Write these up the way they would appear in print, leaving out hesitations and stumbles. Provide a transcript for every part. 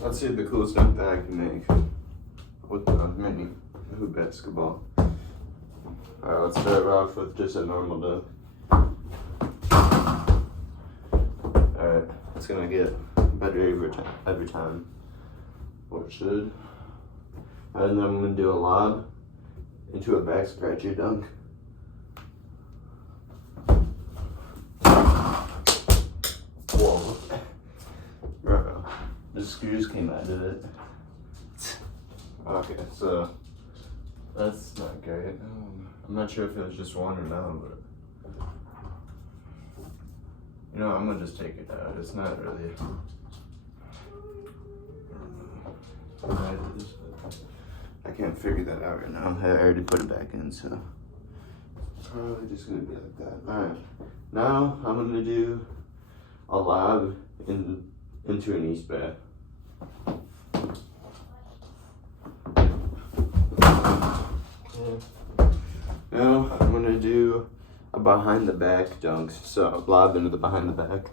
Let's see the coolest dunk that I can make with the mini hoop basketball. Alright, let's start off with just a normal dunk. Alright, it's gonna get better every time. Or it should. And then I'm gonna do a lob into a back scratcher dunk. Whoa. Bro, the screws came out of it. Okay, so that's not great. I'm not sure if it was just one or not, but you know, I'm gonna just take it out. It's not really. I can't figure that out right now. I already put it back in, so it's probably just gonna be like that. All right, now I'm gonna do a lob into an east bat. Now I'm gonna do a behind the back dunk, so lob into the behind the back.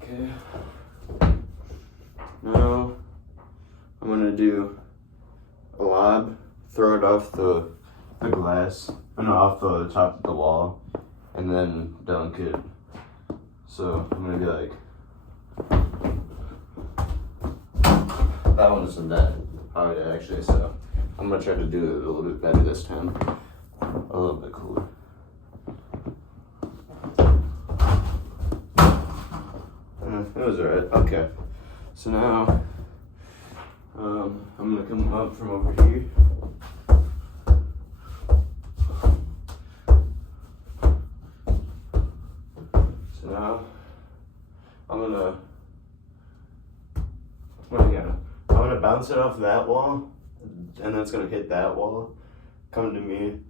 Okay. Now I'm gonna do a lob, throw it off the glass, and off the top of the wall, and then dunk it. So I'm gonna be like, that one isn't that hard actually, so I'm gonna try to do it a little bit better this time. A little bit cooler. It was alright. Okay. So now I'm gonna come up from over here. So now I'm gonna bounce it off that wall, and then it's gonna hit that wall, come to me,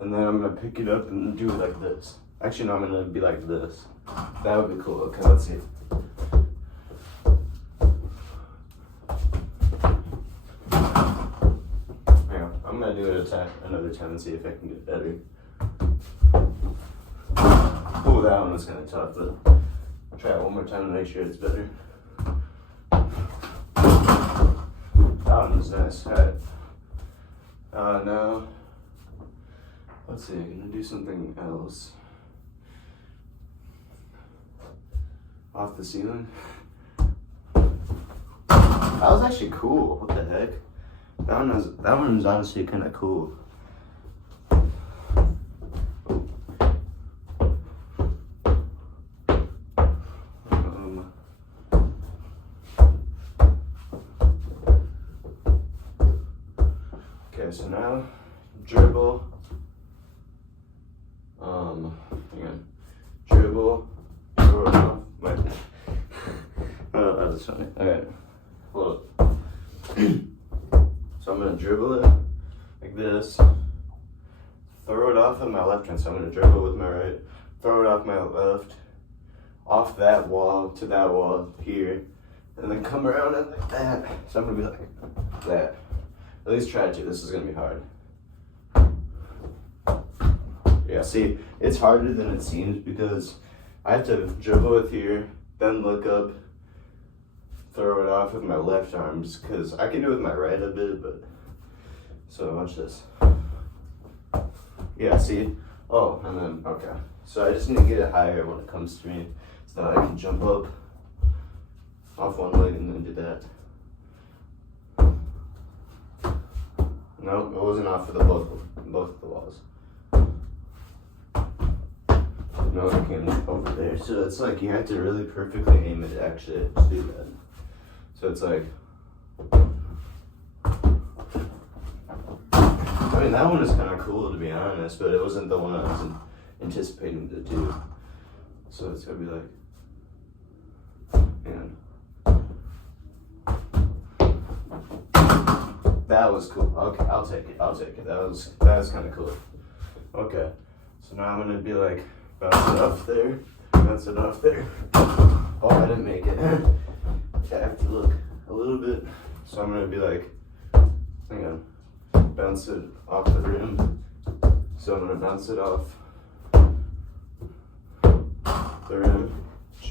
and then I'm gonna pick it up and do it like this. Actually, no, I'm gonna be like this. That would be cool. Okay, let's see. Yeah, I'm gonna do it another time and see if I can get better. Oh, that one was kind of tough, but I'll try it one more time to make sure it's better. That one was nice. Alright. Now, let's see, I'm gonna do something else. Off the ceiling. That was actually cool. What the heck? That one was honestly kind of cool. Okay, so now dribble. Again, dribble. Throw it off. Wait. Oh, that was funny. Alright. Hold up. So I'm gonna dribble it like this. Throw it off of my left hand. So I'm gonna dribble with my right. Throw it off my left. Off that wall to that wall here. And then come around it like that. So I'm gonna be like that. At least try to. This is gonna be hard. Yeah, see, it's harder than it seems because I have to dribble with here, then look up, throw it off with my left arm, because I can do it with my right a bit, but, so watch this. Yeah, see? Oh, and then, okay. So I just need to get it higher when it comes to me, so that I can jump up off one leg and then do that. No, it wasn't off of both of the walls. No, it came over there. So it's like you have to really perfectly aim it actually to do that. So it's like, I mean, that one is kind of cool to be honest, but it wasn't the one I was anticipating to do. So it's gonna be like, man. That was cool. Okay, I'll take it. That was kind of cool. Okay, so now I'm gonna be like, bounce it off there, bounce it off there. Oh, I didn't make it. I have to look a little bit. So I'm gonna be like, hang on, bounce it off the rim. So I'm gonna bounce it off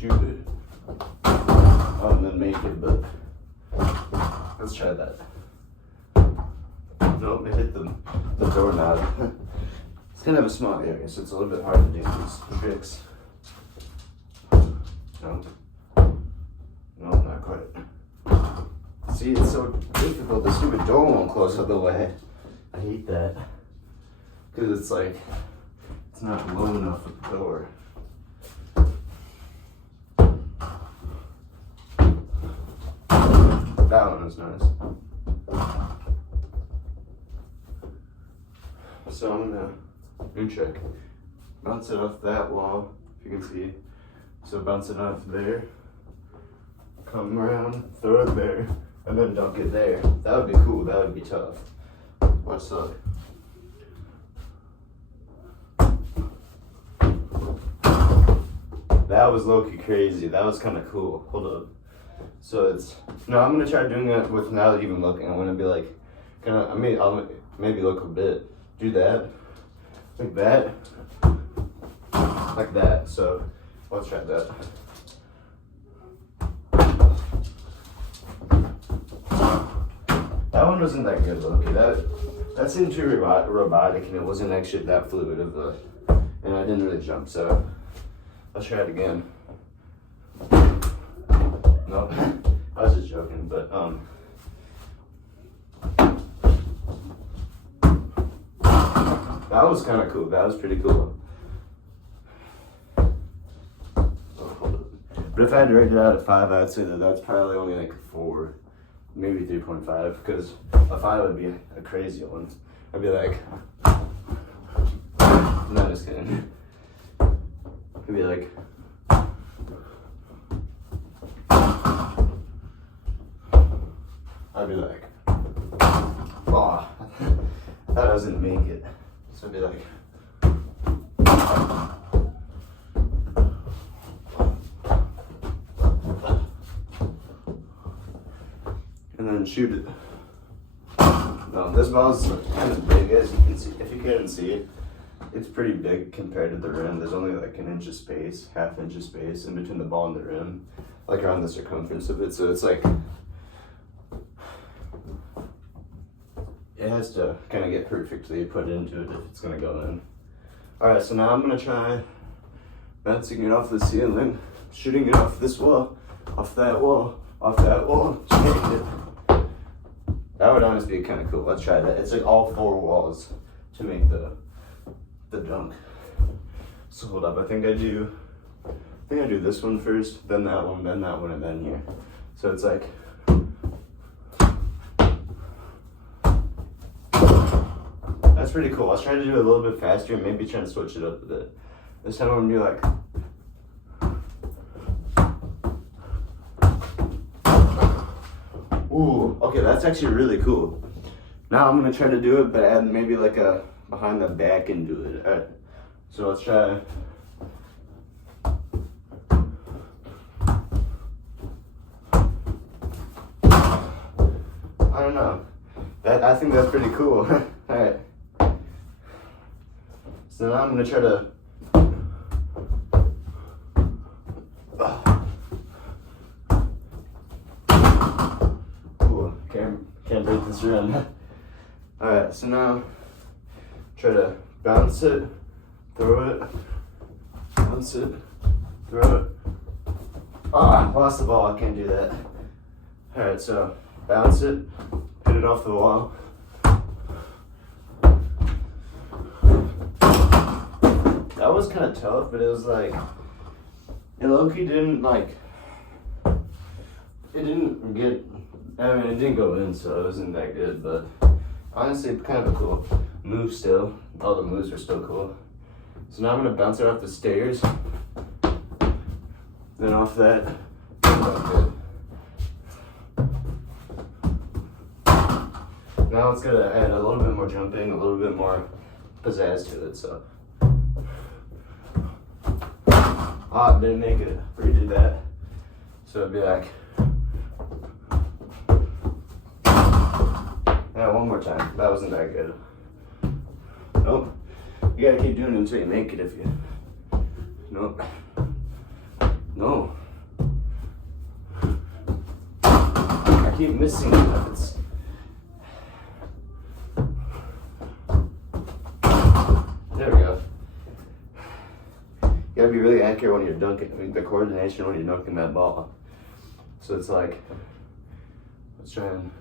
shoot it. Oh, and then make it, but let's try that. Nope, it hit the doorknob. It's kind of a small area, so it's a little bit hard to do these tricks. No, not quite. See, it's so difficult. The stupid door won't close all the way. I hate that. Because it's like, it's not low enough with the door. That one was nice. So I'm gonna new check. Bounce it off that wall, if you can see. So bounce it off there. Come around, throw it there, and then dunk it there. That would be cool, that would be tough. Watch that. That was low-key crazy. That was kind of cool. Hold up. So it's, no, I'm gonna try doing it without even looking. I'm gonna be like, I'll maybe look a bit. Do that, like that, like that. So let's try that. That one wasn't that good, Loki. That seemed too robotic, and it wasn't actually that fluid of the, and I didn't really jump. So let's try it again. No, I was just joking, but that was kind of cool. That was pretty cool. Oh, hold up. But if I had to rate it out of 5, I'd say that that's probably only like 4, maybe 3.5, because a 5 would be a crazy one. I'd be like, no, just kidding. It'd be like, I'd be like, oh, that doesn't make it. So I'd be like, and then shoot it. No, this ball's kind of big, as you can see. If you couldn't see it, it's pretty big compared to the rim. There's only like an inch of space, half inch of space in between the ball and the rim, like around the circumference of it. So it's like, it has to kind of get perfectly put into it if it's gonna go in. All right, so now I'm gonna try bouncing it off the ceiling, shooting it off this wall, off that wall, off that wall, shooting it. That would honestly be kind of cool. Let's try that. It's like all 4 walls to make the dunk. So hold up, I think I do this one first, then that one, and then here. So it's like, that's pretty cool. I was trying to do it a little bit faster and maybe trying to switch it up a bit. This time I'm gonna be like, ooh, okay, that's actually really cool. Now I'm gonna try to do it, but add maybe like a behind the back and do it. All right, so let's try. I don't know. I think that's pretty cool. All right. So now I'm gonna try to. Ooh, can't break this rim. All right, so now try to bounce it, throw it, bounce it, throw it. Ah, lost the ball. I can't do that. All right, so bounce it, hit it off the wall. That was kind of tough, but it was like, it low-key didn't like, it didn't get, I mean, it didn't go in, so it wasn't that good, but honestly, kind of a cool move still. All the moves are still cool. So now I'm gonna bounce it off the stairs, then off that, good. Now it's gonna add a little bit more jumping, a little bit more pizzazz to it, so. Ah, didn't make it. Redid that. So it'd be like, yeah, one more time. That wasn't that good. Nope. You gotta keep doing it until you make it if you, nope. No. keep missing it. There we go. You gotta be really accurate when you're dunking. I mean, the coordination when you're dunking that ball. So it's like, let's try and.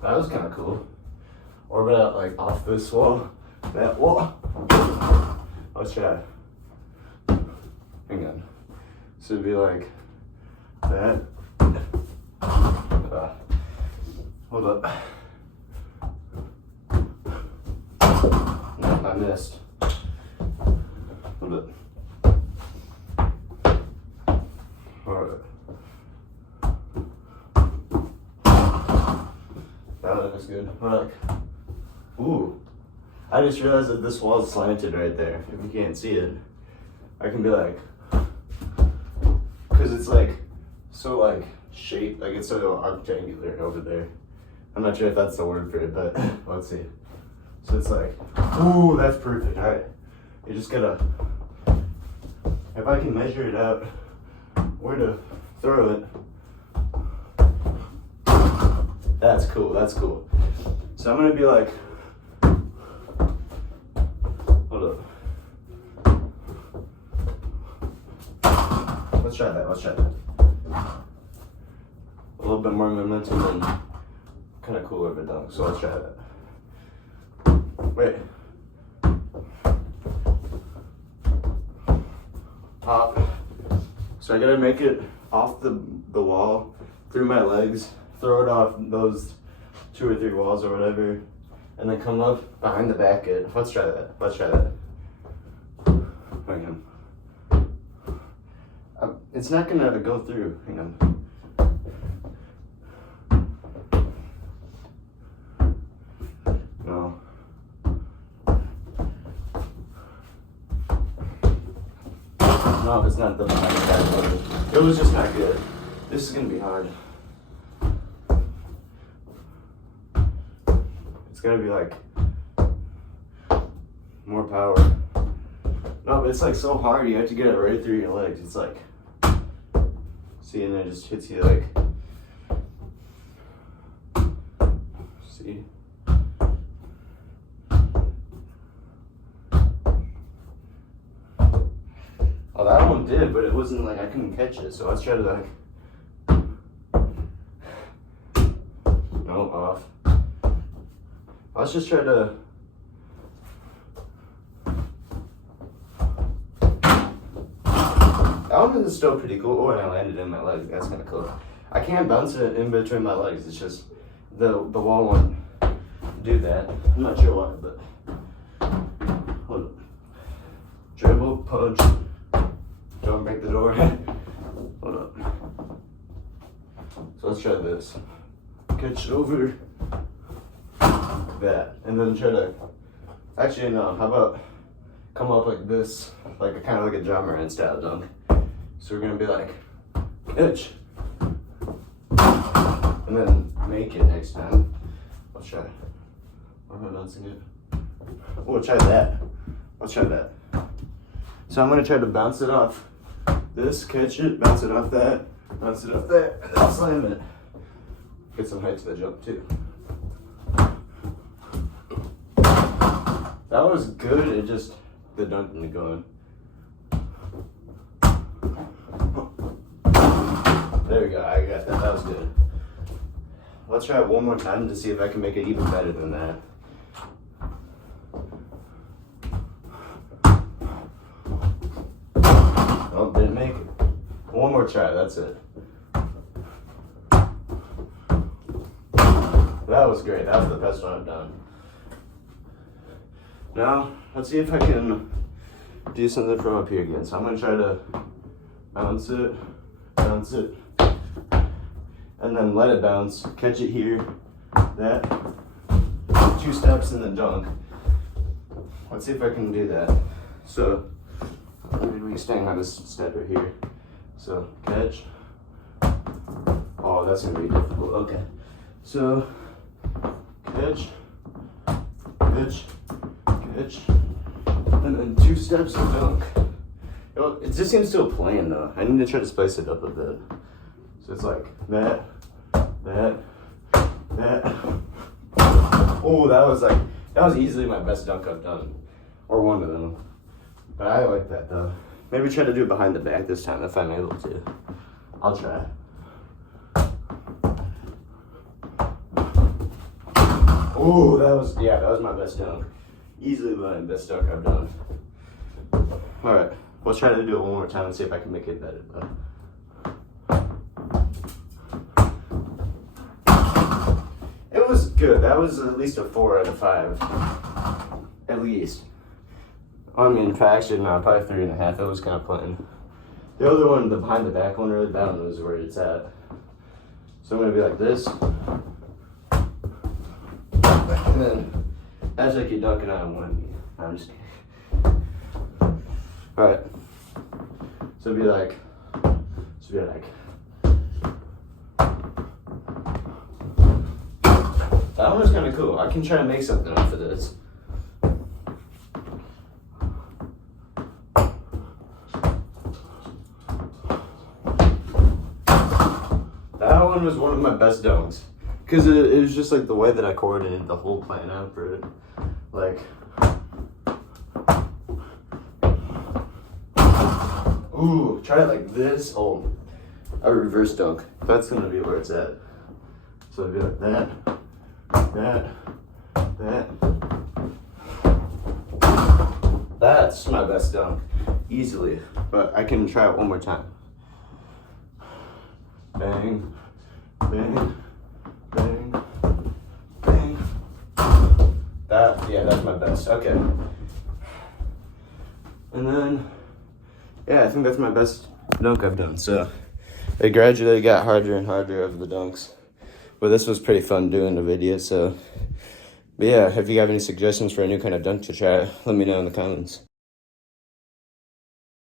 That was kind of cool. Orbit out like off this wall, that wall. Let's try. Hang on. So it'd be like that. Hold up. No, I missed. Hold up. Alright. That looks good. Look. Ooh. I just realized that this wall's slanted right there. If you can't see it, I can be like, because it's like so like shaped, like it's so rectangular over there. I'm not sure if that's the word for it, but let's see. So it's like, ooh, that's perfect. All right, you just gotta, if I can measure it out, where to throw it. That's cool. That's cool. So I'm gonna be like, hold up. Let's try that. Let's try that. A little bit more momentum and kind of cooler of a dunk. So let's try that. Wait. Pop. So I gotta make it off the wall, through my legs, throw it off those 2 or 3 walls or whatever, and then come up behind the basket. Let's try that. Let's try that. Hang on. It's not gonna go through. Hang on. No. No, it's not the behind the basket. It was just not good. This is gonna be hard. It's gotta be like more power. No, but it's like so hard. You have to get it right through your legs. It's like, see, and then it just hits you like, see. Oh, that one did, but it wasn't like I couldn't catch it. So let's try to like, no, off. Let's just try to. That one is still pretty cool. Oh, and I landed in my leg. That's kind of cool. I can't bounce it in between my legs. It's just the wall won't do that. I'm not sure why, but hold up. Dribble, punch. Don't break the door. Hold up. So let's try this. Catch it over that, and then try to. Actually, no. How about come up like this, like a kind of like a John Moran style dunk. So we're gonna be like, catch, and then make it next time. Let's try. Why am I bouncing it? We'll try that. Let's try that. So I'm gonna try to bounce it off this, catch it, bounce it off that, bounce it off that, and then slam it. Get some height to the jump too. That was good. It just the dunk didn't go in. There we go, I got that, that was good. Let's try it one more time to see if I can make it even better than that. Oh, didn't make it. One more try, that's it. That was great, that was the best one I've done. Now, let's see if I can do something from up here again. So I'm gonna try to bounce it, and then let it bounce, catch it here, that, 2 steps and then dunk. Let's see if I can do that. So, we're staying on this step right here. So, catch. Oh, that's gonna be difficult, okay. So, catch, and then 2 steps and dunk. It just seems too plain though. I need to try to spice it up a bit. So it's like that. Oh, that was easily my best dunk I've done. Or one of them. But I like that though. Maybe try to do it behind the back this time if I'm able to. I'll try. Oh, that was my best dunk. Easily my best dunk I've done. Alright, let's try to do it one more time and see if I can make it better though. It was good. That was at least a 4 out of 5. At least. I mean, actually, no, probably 3.5. That was kind of plain. The other one, the behind the back one, really, that one was where it's at. So I'm going to be like this. And then, that's like you're dunking on one knee. I'm just kidding. Alright. So it'd be like, that one was kind of cool. I can try to make something up for this. That one was one of my best dunks. Because it was just like the way that I coordinated the whole plan out for it. Like, ooh, try it like this. Oh, a reverse dunk. That's gonna be where it's at. So it'd be like that. That's my best dunk, easily. But I can try it one more time. Bang, bang, bang, bang. That's my best. Okay. And then, yeah, I think that's my best dunk I've done. So it gradually got harder and harder of the dunks. But this was pretty fun doing the video, so. But yeah, if you have any suggestions for a new kind of dunk to try, let me know in the comments.